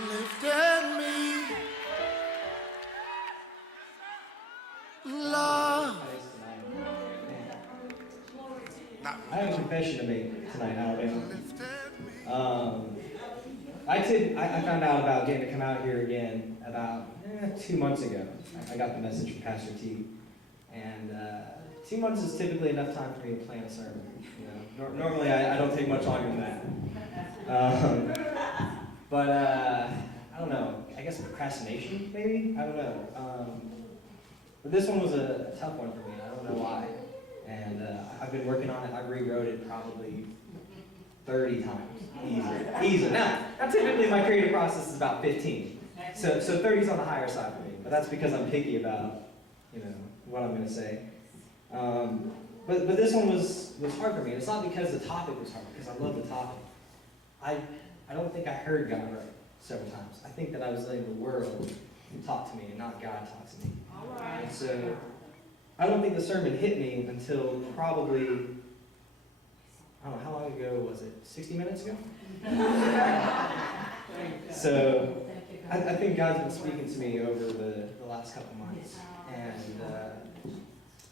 lifted me, love. I have a confession to make tonight, Alabama. Lifted me. I found out about getting to come out here again about 2 months ago. I got the message from Pastor T. And 2 months is typically enough time for me to plan a sermon. You know, normally I don't take much longer than that. But I don't know. I guess procrastination, maybe? I don't know. But this one was a tough one for me. I don't know why. And I've been working on it. I rewrote it probably 30 times. Easy. Now, typically my creative process is about 15. So 30 is on the higher side for me. But that's because I'm picky about, what I'm going to say. But this one was hard for me. And it's not because the topic was hard, because I love the topic. I don't think I heard God right several times. I think that I was letting the world talk to me and not God talk to me. All right. And so I don't think the sermon hit me until probably, I don't know, how long ago was it? 60 minutes ago? So I think God's been speaking to me over the last couple months. And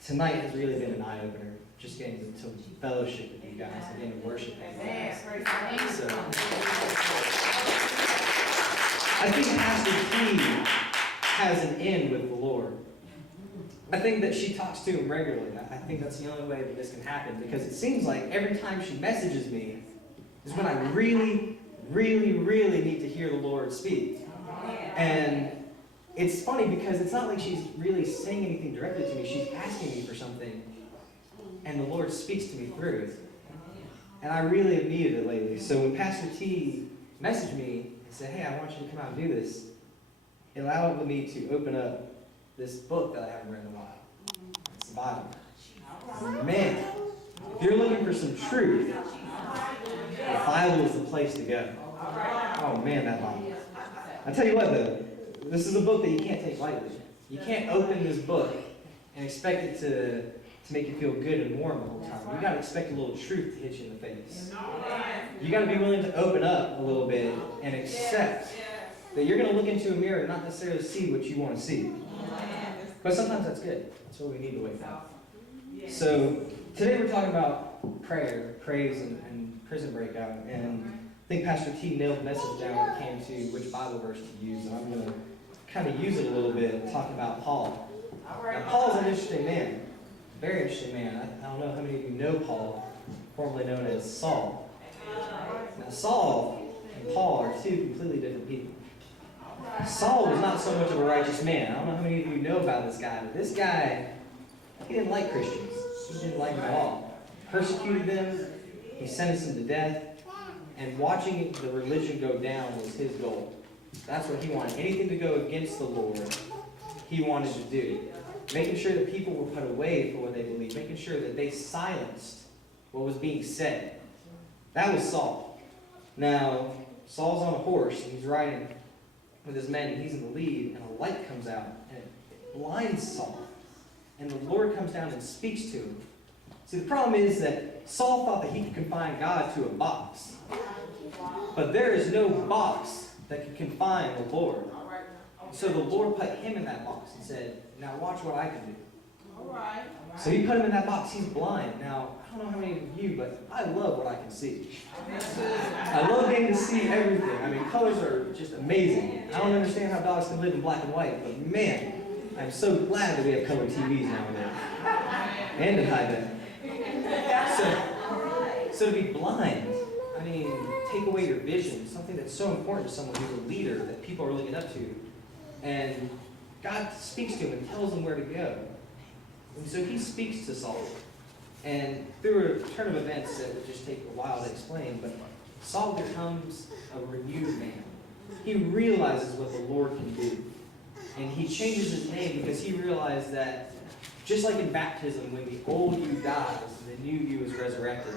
tonight has really been an eye-opener, just getting to fellowship with you guys and getting to worship with you guys. So I think Pastor T has an in with the Lord. I think that she talks to him regularly. I think that's the only way that this can happen, because it seems like every time she messages me is when I really, really, really need to hear the Lord speak. And it's funny because it's not like she's really saying anything directly to me. She's asking me for something, and the Lord speaks to me through it. And I really have needed it lately. So when Pastor T messaged me and said, "Hey, I want you to come out and do this," it allowed me to open up this book that I haven't read in a while. It's the Bible. Man, if you're looking for some truth, the Bible is the place to go. Oh man, that Bible. I tell you what though, this is a book that you can't take lightly. You can't open this book and expect it to make you feel good and warm the whole time. You gotta expect a little truth to hit you in the face. You gotta be willing to open up a little bit and accept that you're gonna look into a mirror and not necessarily see what you want to see. But sometimes that's good. That's what we need to wake up. So today we're talking about prayer, praise, and prison breakout. And I think Pastor T nailed the message down when it came to which Bible verse to use. And I'm going to kind of use it a little bit, talking about Paul. Now, Paul's an interesting man. Very interesting man. I don't know how many of you know Paul, formerly known as Saul. Now, Saul and Paul are two completely different people. Saul was not so much of a righteous man. I don't know how many of you know about this guy, but this guy, he didn't like Christians. He didn't like them at all. Persecuted them. He sentenced them to death. And watching the religion go down was his goal. That's what he wanted. Anything to go against the Lord, he wanted to do. Making sure that people were put away for what they believed. Making sure that they silenced what was being said. That was Saul. Now, Saul's on a horse, and he's riding with his men, and he's in the lead, and a light comes out, and it blinds Saul. And the Lord comes down and speaks to him. See, the problem is that Saul thought that he could confine God to a box. But there is no box that can confine the Lord. So the Lord put him in that box and said, "Now watch what I can do." So he put him in that box. He's blind. Now, I don't know how many of you, but I love what I can see. I love getting to see everything. I mean, colors are just amazing. I don't understand how dogs can live in black and white, but man, I'm so glad that we have color TVs nowadays. And in high def. So to be blind, I mean, take away your vision, something that's so important to someone who's a leader that people are looking up to. And God speaks to him and tells him where to go. And so he speaks to Saul. And through a turn of events that would just take a while to explain, but Saul becomes a renewed man. He realizes what the Lord can do. And he changes his name because he realized that just like in baptism, when the old you dies, the new you is resurrected,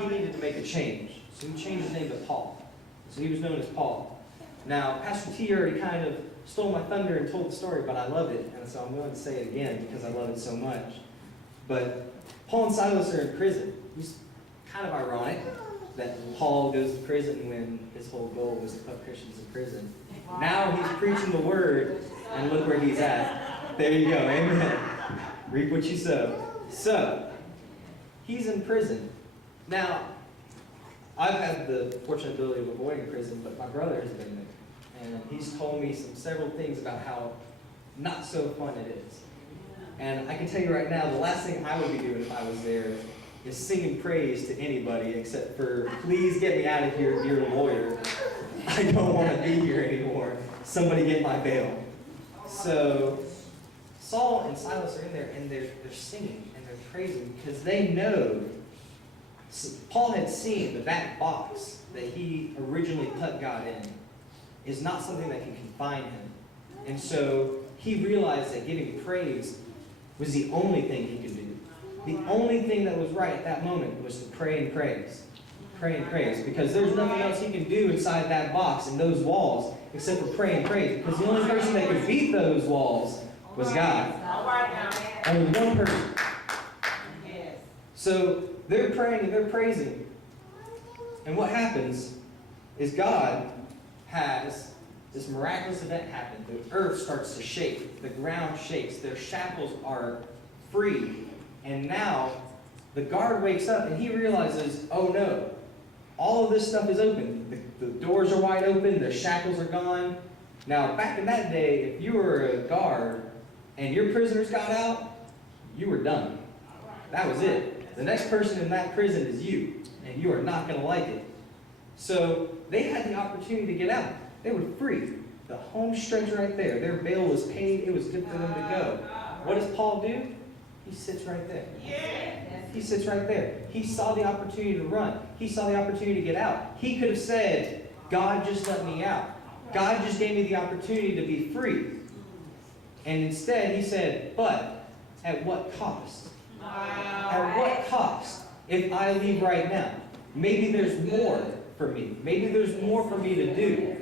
he needed to make a change. So he changed his name to Paul. So he was known as Paul. Now, Pastor T already kind of stole my thunder and told the story, but I love it. And so I'm willing to say it again because I love it so much. But Paul and Silas are in prison. It's kind of ironic. that Paul goes to prison when his whole goal was to put Christians in prison. Now he's preaching the word, and look where he's at. There you go, amen. Reap what you sow. So, he's in prison. Now, I've had the fortunate ability of avoiding prison, but my brother has been there. And he's told me several things about how not so fun it is. And I can tell you right now, the last thing I would be doing if I was there is singing praise to anybody except for, please get me out of here, dear lawyer. I don't want to be here anymore. Somebody get my bail. So Saul and Silas are in there, and they're singing and they're praising because they know. Paul had seen that that box that he originally put God in is not something that can confine him. And so he realized that giving praise was the only thing he could do. The only thing that was right at that moment was to pray and praise. Pray and praise. Because there's nothing else he can do inside that box and those walls except for pray and praise. Because the only person that could beat those walls was God. Only one person. So they're praying and they're praising. And what happens is God has this miraculous event happen. The earth starts to shake. The ground shakes. Their shackles are free. And now the guard wakes up and he realizes, oh no, all of this stuff is open. The doors are wide open. The shackles are gone. Now, back in that day, if you were a guard and your prisoners got out, you were done. That was it. The next person in that prison is you, and you are not going to like it. So they had the opportunity to get out. They were free. The home stretch right there. Their bail was paid. It was good for them to go. What does Paul do? He sits right there. He sits right there. He saw the opportunity to run. He saw the opportunity to get out. He could have said, God just let me out. God just gave me the opportunity to be free. And instead he said, but at what cost? At what cost if I leave right now? Maybe there's more for me. Maybe there's more for me to do.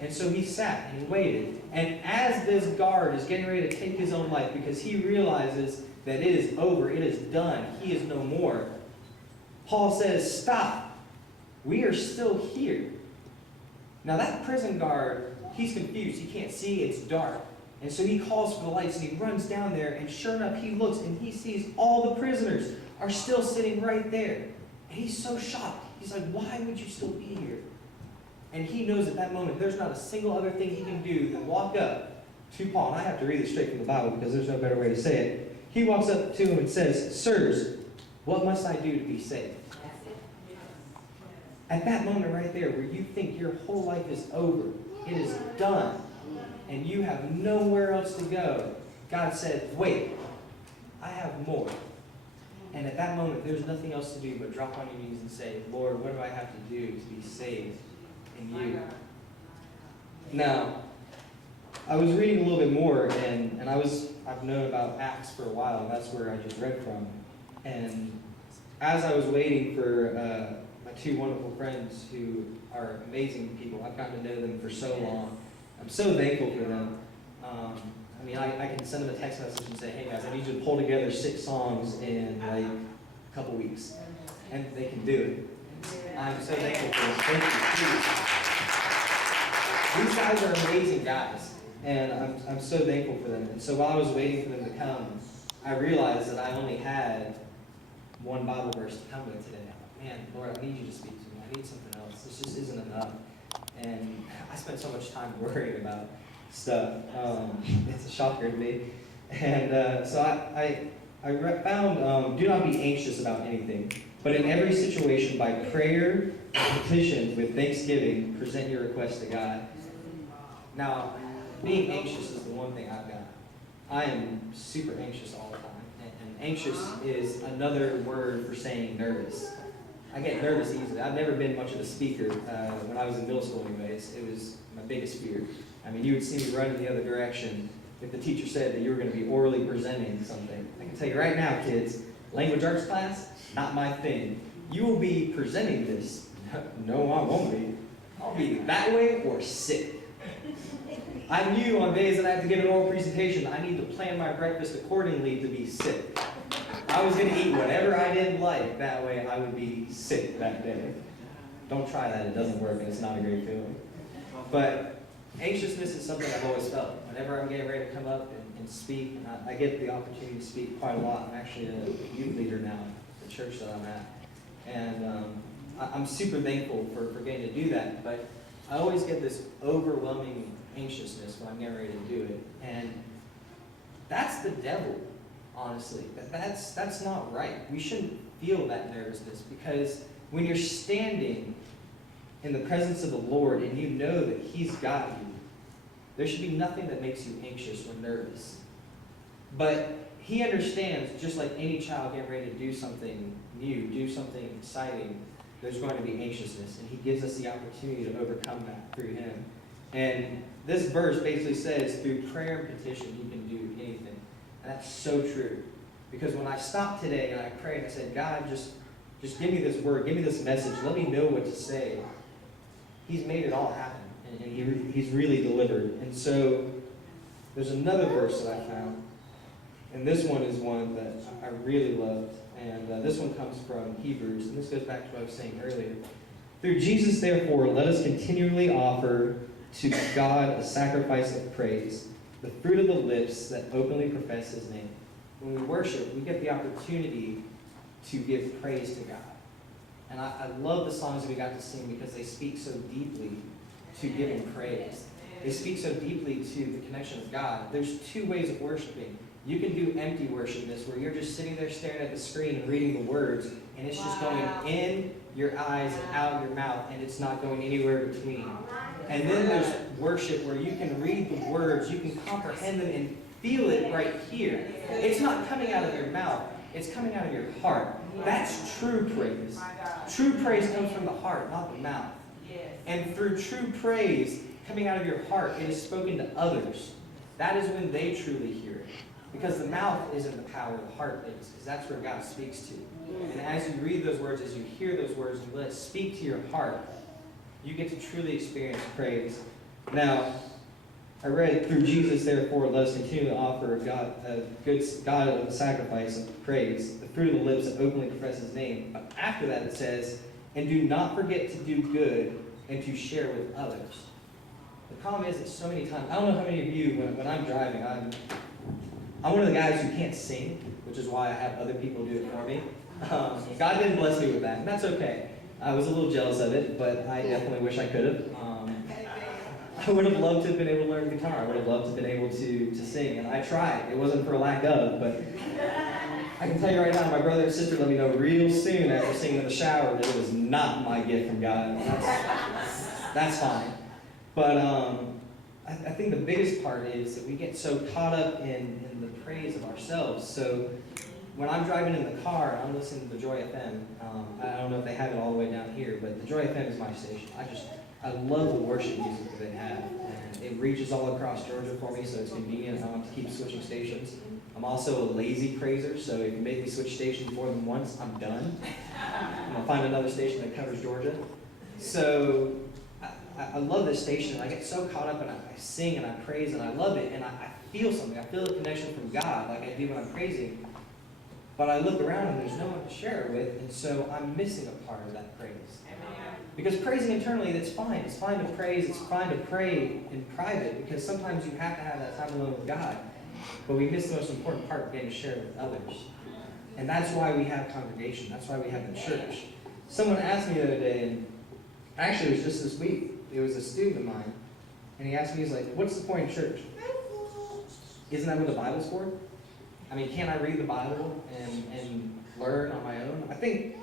And so he sat and he waited. And as this guard is getting ready to take his own life because he realizes that it is over, it is done, he is no more, Paul says, stop. We are still here. Now that prison guard, he's confused. He can't see, it's dark. And so he calls for the lights and he runs down there, and sure enough, he looks and he sees all the prisoners are still sitting right there. And he's so shocked. He's like, why would you still be here? And he knows at that moment there's not a single other thing he can do than walk up to Paul. And I have to read it straight from the Bible because there's no better way to say it. He walks up to him and says, sirs, what must I do to be saved? At that moment right there where you think your whole life is over, it is done, and you have nowhere else to go, God said, wait, I have more. And at that moment, there's nothing else to do but drop on your knees and say, Lord, what do I have to do to be saved in you? Now, I was reading a little bit more, and I've known about Acts for a while, and that's where I just read from. And as I was waiting for my two wonderful friends who are amazing people, I've gotten to know them for so long. I'm so thankful for them. I can send them a text message and say, hey guys, I need you to pull together 6 songs in like a couple weeks. And they can do it. I'm so thankful for them. Thank you. These guys are amazing guys. And I'm so thankful for them. And so while I was waiting for them to come, I realized that I only had one Bible verse to come with today. Man, Lord, I need you to speak to me. I need something else. This just isn't enough. And I spent so much time worrying about stuff. It's a shocker to me. And so I found, do not be anxious about anything, but in every situation by prayer and petition with thanksgiving, present your request to God. Now, being anxious is the one thing I've got. I am super anxious all the time. And anxious is another word for saying nervous. I get nervous easily. I've never been much of a speaker. When I was in middle school anyways, it was my biggest fear. I mean, you would see me run in the other direction if the teacher said that you were going to be orally presenting something. I can tell you right now, kids, language arts class, not my thing. You will be presenting this. No, I won't be. I'll be that way or sick. I knew on days that I had to give an oral presentation, I need to plan my breakfast accordingly to be sick. I was going to eat whatever I didn't like. That way I would be sick that day. Don't try that. It doesn't work, and it's not a great feeling. But anxiousness is something I've always felt. Whenever I'm getting ready to come up and speak, and I get the opportunity to speak quite a lot. I'm actually a youth leader now at the church that I'm at. And I'm super thankful for getting to do that. But I always get this overwhelming anxiousness when I'm getting ready to do it. And that's the devil, honestly. That's not right. We shouldn't feel that nervousness, because when you're standing in the presence of the Lord and you know that He's got you, there should be nothing that makes you anxious or nervous. But He understands, just like any child getting ready to do something new, do something exciting, there's going to be anxiousness, and He gives us the opportunity to overcome that through Him. And this verse basically says, through prayer and petition, you can do anything. And that's so true. Because when I stopped today and I prayed, I said, God, just give me this word, give me this message, let me know what to say. He's made it all happen, and He's really delivered. And so there's another verse that I found, and this one is one that I really loved. And this one comes from Hebrews, and this goes back to what I was saying earlier. Through Jesus, therefore, let us continually offer to God a sacrifice of praise, the fruit of the lips that openly profess His name. When we worship, we get the opportunity to give praise to God. And I love the songs that we got to sing because they speak so deeply to giving praise. They speak so deeply to the connection with God. There's two ways of worshiping. You can do empty worshipness, where you're just sitting there staring at the screen and reading the words, and it's just going in your eyes and out your mouth, and it's not going anywhere between. And then there's worship where you can read the words, you can comprehend them and feel it right here. It's not coming out of your mouth, it's coming out of your heart. That's true praise. True praise comes from the heart, not the mouth. And through true praise coming out of your heart, it is spoken to others. That is when they truly hear it. Because the mouth isn't the power, the heart is, because that's where God speaks to. And as you read those words, as you hear those words, and let it speak to your heart, you get to truly experience praise. Now, I read, through Jesus, therefore, let us continue to offer God a sacrifice of praise, the fruit of the lips that openly profess His name. But after that it says, and do not forget to do good and to share with others. The problem is that so many times, I don't know how many of you, when I'm driving, I'm one of the guys who can't sing, which is why I have other people do it for me. God didn't bless me with that, and that's okay. I was a little jealous of it, but I definitely wish I could have. I would have loved to have been able to learn guitar. I would have loved to have been able to sing, and I tried. It wasn't for lack of, but I can tell you right now, my brother and sister let me know real soon after singing in the shower that it was not my gift from God. That's fine. But I think the biggest part is that we get so caught up in the praise of ourselves. So when I'm driving in the car, I'm listening to the Joy FM. I don't know if they have it all the way down here, but the Joy FM is my station. I love the worship music that they have. And it reaches all across Georgia for me, so it's convenient. I don't have to keep switching stations. I'm also a lazy praiser, so if you make me switch stations more than once, I'm done. I'm going to find another station that covers Georgia. So I love this station, and I get so caught up, and I sing and I praise and I love it, and I feel something. I feel a connection from God like I do when I'm praising. But I look around and there's no one to share it with, and so I'm missing a part of that praise. Because praising internally, that's fine. It's fine to praise, it's fine to pray in private, because sometimes you have to have that time alone with God. But we miss the most important part of getting to share it with others. And that's why we have congregation. That's why we have the church. Someone asked me the other day, and actually it was just this week, it was a student of mine, and he asked me, he's like, what's the point of church? Isn't that what the Bible's for? I mean, can't I read the Bible and learn on my own? I think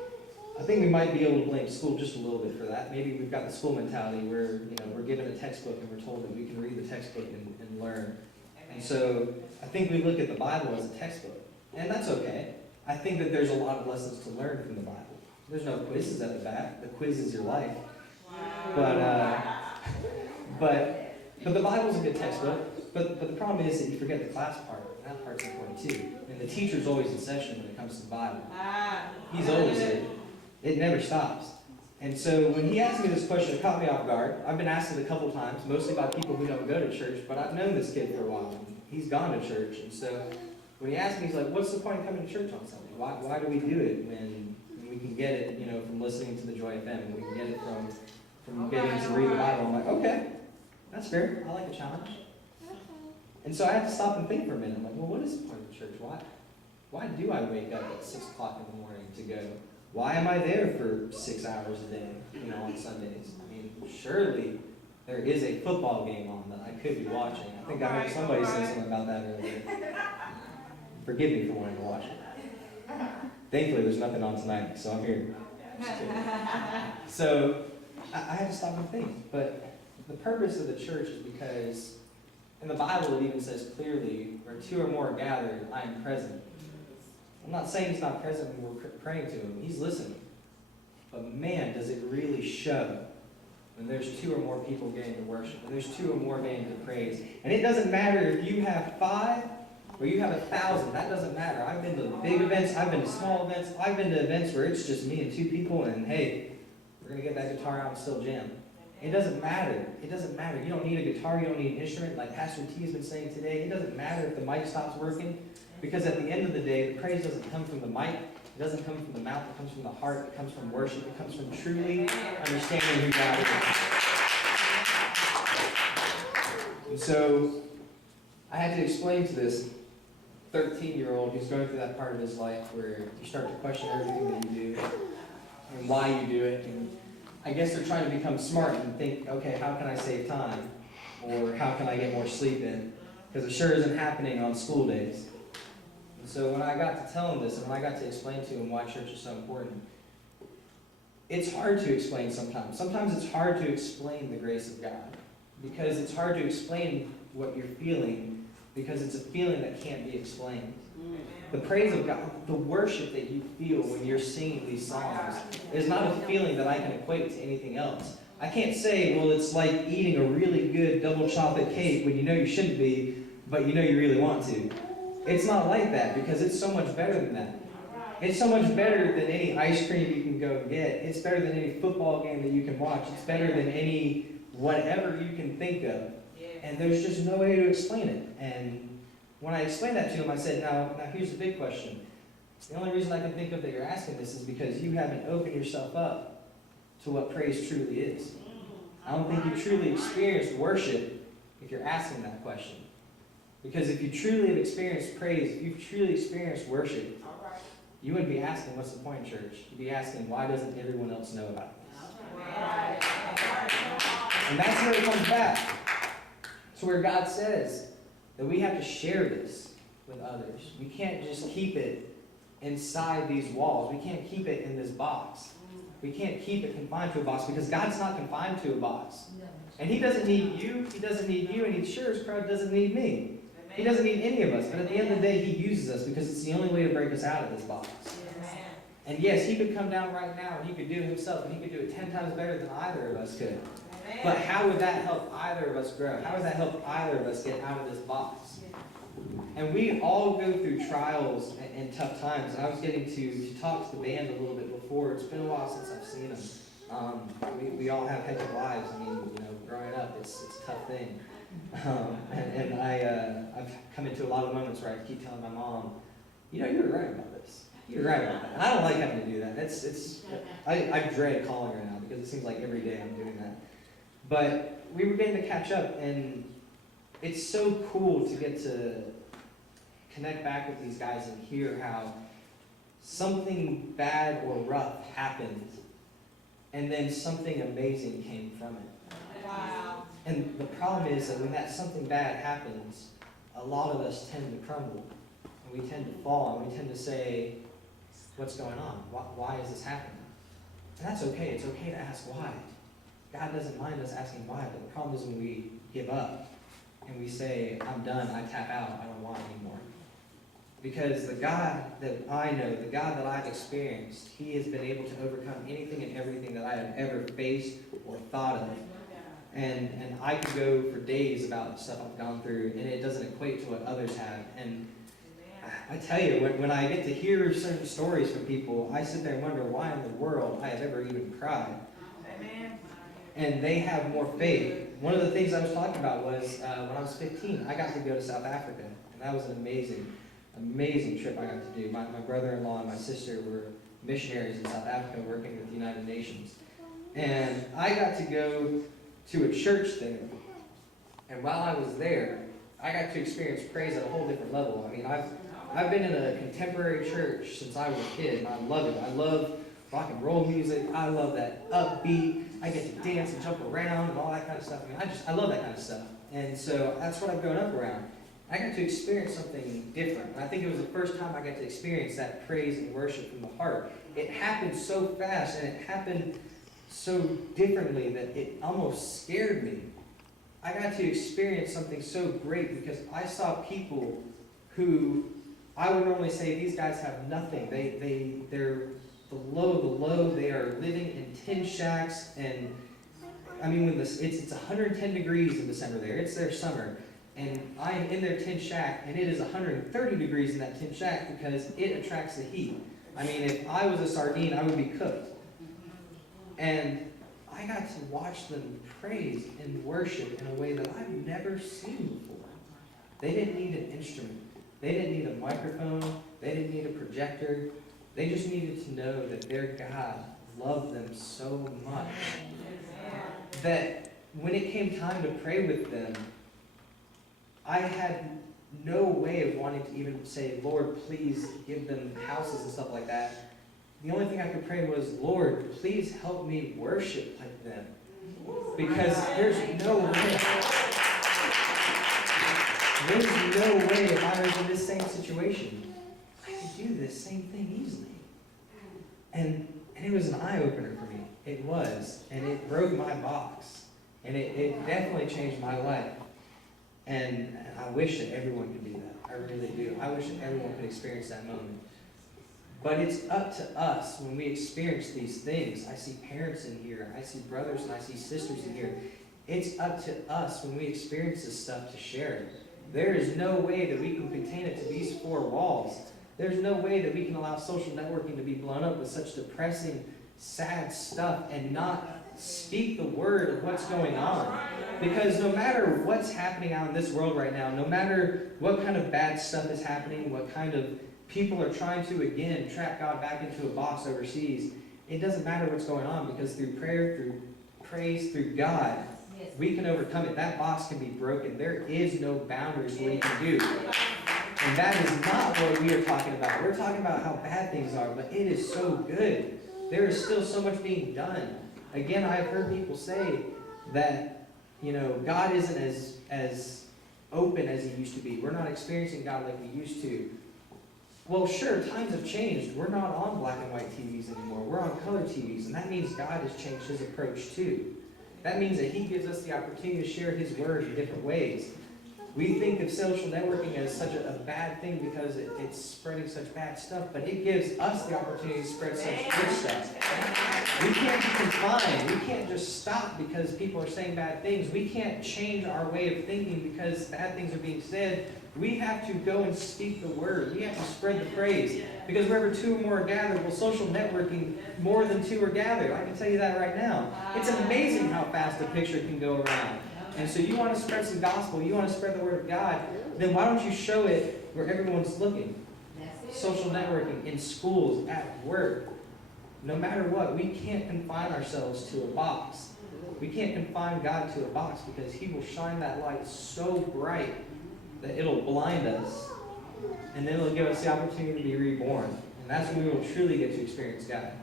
we might be able to blame school just a little bit for that. Maybe we've got the school mentality where, we're given a textbook and we're told that we can read the textbook and learn. And so I think we look at the Bible as a textbook. And that's okay. I think that there's a lot of lessons to learn from the Bible. There's no quizzes at the back. The quiz is your life. But the Bible's a good textbook. But the problem is that you forget the class part. And that part's important too. And the teacher's always in session when it comes to the Bible. He's always in. It never stops. And so when he asked me this question, it caught me off guard. I've been asked it a couple times, mostly by people who don't go to church, but I've known this kid for a while. He's gone to church. And so when he asked me, he's like, what's the point of coming to church on Sunday? Why do we do it when we can get it, from listening to the Joy FM. We can get it from getting to read the Bible. I'm like, okay, that's fair. I like a challenge. And so I had to stop and think for a minute. I'm like, well, what is the point of the church? Why do I wake up at 6 o'clock in the morning to go? Why am I there for 6 hours a day, on Sundays? I mean, surely there is a football game on that I could be watching. I think I heard somebody say something about that earlier. Forgive me for wanting to watch it. Thankfully, there's nothing on tonight, so I'm here. So I had to stop and think. But the purpose of the church is because in the Bible it even says clearly, where 2 or more are gathered, I am present. I'm not saying he's not present when we're praying to him. He's listening. But man, does it really show when there's 2 or more people getting to worship, when there's 2 or more getting to praise. And it doesn't matter if you have 5 or you have 1,000. That doesn't matter. I've been to big events. I've been to small events. I've been to events where it's just me and 2 people, and hey, we're going to get that guitar out and still jam. It doesn't matter. It doesn't matter. You don't need a guitar. You don't need an instrument. Like Pastor T has been saying today, it doesn't matter if the mic stops working, because at the end of the day, the praise doesn't come from the mic. It doesn't come from the mouth. It comes from the heart. It comes from worship. It comes from truly understanding who God is. And so I had to explain to this 13-year-old who's going through that part of his life where you start to question everything that you do and why you do it. And I guess they're trying to become smart and think, okay, how can I save time? Or how can I get more sleep in? Because it sure isn't happening on school days. And so when I got to tell him this, and when I got to explain to him why church is so important, it's hard to explain sometimes. Sometimes it's hard to explain the grace of God. Because it's hard to explain what you're feeling, because it's a feeling that can't be explained. The praise of God, the worship that you feel when you're singing these songs is not a feeling that I can equate to anything else. I can't say, well, it's like eating a really good double chocolate cake when you know you shouldn't be, but you know you really want to. It's not like that, because it's so much better than that. It's so much better than any ice cream you can go get. It's better than any football game that you can watch. It's better than any whatever you can think of. And there's just no way to explain it. And when I explained that to him, I said, now here's the big question. The only reason I can think of that you're asking this is because you haven't opened yourself up to what praise truly is. I don't think you truly experienced worship if you're asking that question. Because if you truly have experienced praise, if you've truly experienced worship, you wouldn't be asking, what's the point, church? You'd be asking, why doesn't everyone else know about this? And that's where it comes back. To where God says that we have to share this with others. We can't just keep it inside these walls. We can't keep it in this box. We can't keep it confined to a box, because God's not confined to a box. And He doesn't need you, He doesn't need you, and He sure as crud doesn't need me. He doesn't need any of us, but at the end of the day, He uses us because it's the only way to break us out of this box. And yes, He could come down right now and He could do it Himself, and He could do it 10 times better than either of us could. But how would that help either of us grow? How would that help either of us get out of this box? And we all go through trials and tough times. And I was getting to talk to the band a little bit before. It's been a while since I've seen them. We all have hectic lives. I mean, growing up, it's a tough thing. I've come into a lot of moments where I keep telling my mom, you were right about this. You're right about that. And I don't like having to do that. I dread calling her now, because it seems like every day I'm doing that. But we were getting to catch up, and it's so cool to get to connect back with these guys and hear how something bad or rough happened, and then something amazing came from it. Wow. And the problem is that when that something bad happens, a lot of us tend to crumble, and we tend to fall, and we tend to say, what's going on? Why is this happening? And that's okay. It's okay to ask why. God doesn't mind us asking why, but the problem is when we give up and we say, I'm done, I tap out, I don't want it anymore. Because the God that I know, the God that I've experienced, He has been able to overcome anything and everything that I have ever faced or thought of. And I could go for days about the stuff I've gone through, and it doesn't equate to what others have. And I tell you, when I get to hear certain stories from people, I sit there and wonder why in the world I have ever even cried. And they have more faith. One of the things I was talking about was when I was 15, I got to go to South Africa. And that was an amazing trip I got to do. My brother-in-law and my sister were missionaries in South Africa working with the United Nations. And I got to go to a church there. And while I was there, I got to experience praise at a whole different level. I mean, I've been in a contemporary church since I was a kid, and I love it. I love rock and roll music. I love that upbeat. I get to dance and jump around and all that kind of stuff. I mean, I love that kind of stuff. And so that's what I've grown up around. I got to experience something different. And I think it was the first time I got to experience that praise and worship from the heart. It happened so fast, and it happened so differently that it almost scared me. I got to experience something so great because I saw people who I would normally say these guys have nothing. They're the low. They are living in tin shacks, and I mean when it's 110 degrees in December there. It's their summer, and I am in their tin shack, and it is 130 degrees in that tin shack because it attracts the heat. I mean, if I was a sardine, I would be cooked. And I got to watch them praise and worship in a way that I've never seen before. They didn't need an instrument. They didn't need a microphone. They didn't need a projector. They just needed to know that their God loved them so much that when it came time to pray with them, I had no way of wanting to even say, Lord, please give them houses and stuff like that. The only thing I could pray was, Lord, please help me worship like them. Because there's no way. There's no way if I was in this same situation, I could do this same thing easily. And it was an eye-opener for me. It was. And it broke my box. And it definitely changed my life. And I wish that everyone could do that. I really do. I wish that everyone could experience that moment. But it's up to us when we experience these things. I see parents in here. I see brothers and I see sisters in here. It's up to us when we experience this stuff to share it. There is no way that we can contain it to these four walls. There's no way that we can allow social networking to be blown up with such depressing, sad stuff and not speak the word of what's going on. Because no matter what's happening out in this world right now, no matter what kind of bad stuff is happening, what kind of people are trying to, again, trap God back into a box overseas, it doesn't matter what's going on because through prayer, through praise, through God, we can overcome it. That box can be broken. There is no boundaries to what you can do. And that is not what we are talking about. We're talking about how bad things are, but it is so good. There is still so much being done. Again, I've heard people say that, God isn't as open as he used to be. We're not experiencing God like we used to. Well, sure, times have changed. We're not on black and white TVs anymore. We're on color TVs, and that means God has changed his approach too. That means that he gives us the opportunity to share his word in different ways. We think of social networking as such a bad thing because it's spreading such bad stuff, but it gives us the opportunity to spread such good stuff. We can't be confined. We can't just stop because people are saying bad things. We can't change our way of thinking because bad things are being said. We have to go and speak the word. We have to spread the praise. Because wherever two or more are gathered, well, social networking, more than two are gathered. I can tell you that right now. It's amazing how fast a picture can go around. And so you want to spread some gospel, you want to spread the word of God, then why don't you show it where everyone's looking? Social networking, in schools, at work. No matter what, we can't confine ourselves to a box. We can't confine God to a box because he will shine that light so bright that it'll blind us. And then it'll give us the opportunity to be reborn. And that's when we will truly get to experience God.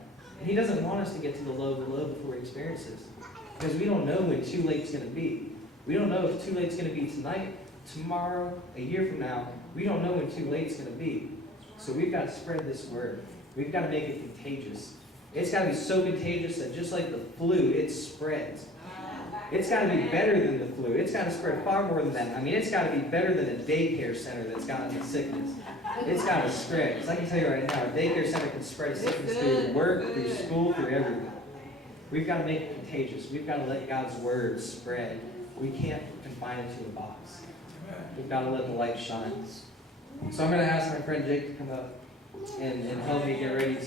And he doesn't want us to get to the low before we experience this. Because we don't know when too late's going to be. We don't know if too late's going to be tonight, tomorrow, a year from now. We don't know when too late's going to be. So we've got to spread this word. We've got to make it contagious. It's got to be so contagious that just like the flu, it spreads. It's got to be better than the flu. It's got to spread far more than that. I mean, it's got to be better than a daycare center that's gotten the sickness. It's got to spread. Because I can tell you right now, a daycare center can spread a sickness through work, through school, through everything. We've got to make it contagious. We've got to let God's word spread. We can't confine it to a box. We've got to let the light shine. So I'm going to ask my friend Jake to come up and help me get ready to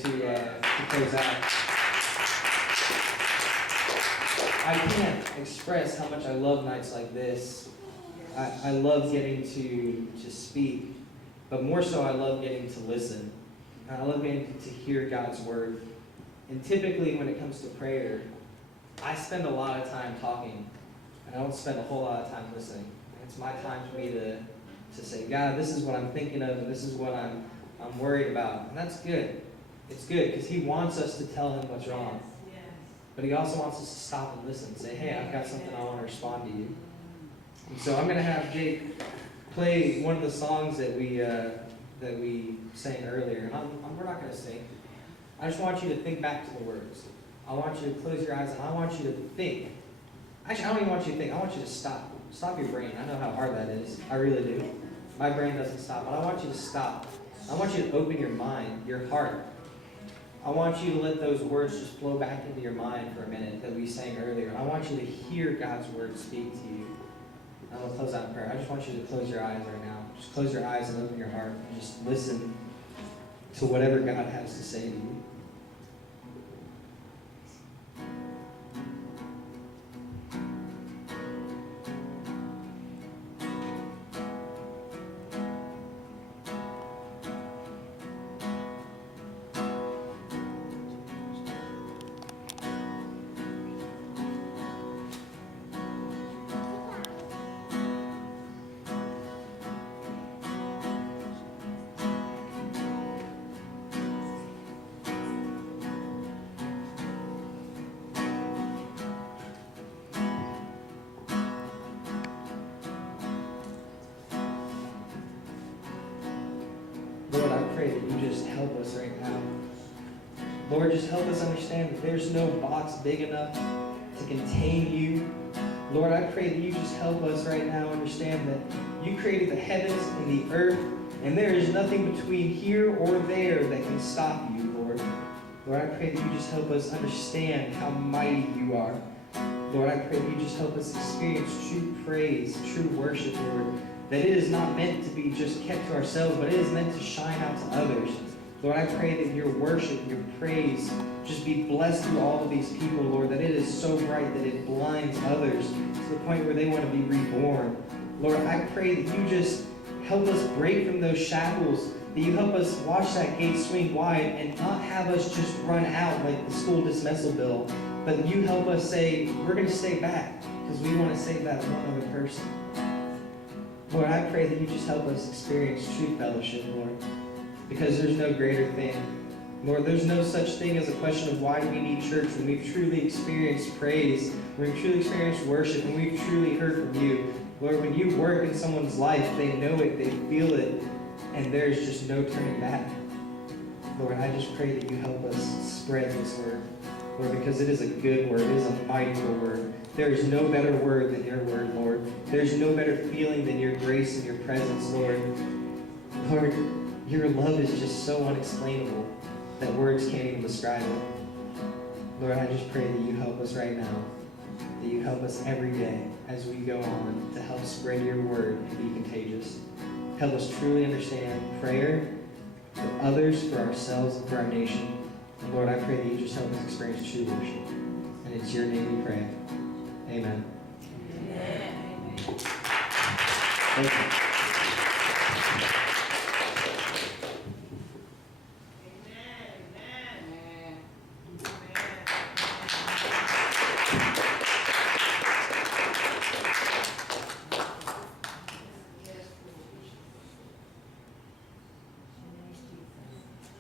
close out. I can't express how much I love nights like this. I love getting to speak, but more so I love getting to listen. And I love getting to hear God's word. And typically when it comes to prayer, I spend a lot of time talking, and I don't spend a whole lot of time listening. It's my time for me to say, God, this is what I'm thinking of, and this is what I'm worried about. And that's good. It's good, because he wants us to tell him what's wrong. But he also wants us to stop and listen and say, hey, I've got something I want to respond to you. And so I'm going to have Jake play one of the songs that we sang earlier. And we're not going to sing. I just want you to think back to the words. I want you to close your eyes, and I want you to think. Actually, I don't even want you to think. I want you to stop. Stop your brain. I know how hard that is. I really do. My brain doesn't stop, but I want you to stop. I want you to open your mind, your heart. I want you to let those words just flow back into your mind for a minute that we sang earlier. I want you to hear God's word speak to you. I'm going to close out in prayer. I just want you to close your eyes right now. Just close your eyes and open your heart and just listen to whatever God has to say to you. Lord, I pray that you just help us right now. Lord, just help us understand that there's no box big enough to contain you. Lord, I pray that you just help us right now understand that you created the heavens and the earth, and there is nothing between here or there that can stop you, Lord. Lord, I pray that you just help us understand how mighty you are. Lord, I pray that you just help us experience true praise, true worship, Lord. That it is not meant to be just kept to ourselves, but it is meant to shine out to others. Lord, I pray that your worship, your praise, just be blessed through all of these people, Lord, that it is so bright that it blinds others to the point where they want to be reborn. Lord, I pray that you just help us break from those shackles, that you help us watch that gate swing wide and not have us just run out like the school dismissal bill, but that you help us say, we're going to stay back because we want to save that one other person. Lord, I pray that you just help us experience true fellowship, Lord, because there's no greater thing. Lord, there's no such thing as a question of why we need church when we've truly experienced praise, when we've truly experienced worship, when we've truly heard from you. Lord, when you work in someone's life, they know it, they feel it, and there's just no turning back. Lord, I just pray that you help us spread this word, Lord, because it is a good word, it is a mighty word. There is no better word than your word, Lord. There's no better feeling than your grace and your presence, Lord. Lord, your love is just so unexplainable that words can't even describe it. Lord, I just pray that you help us right now, that you help us every day as we go on to help spread your word and be contagious. Help us truly understand prayer for others, for ourselves, and for our nation. And Lord, I pray that you just help us experience true worship. And it's your name we pray. Amen. Amen. Thank you.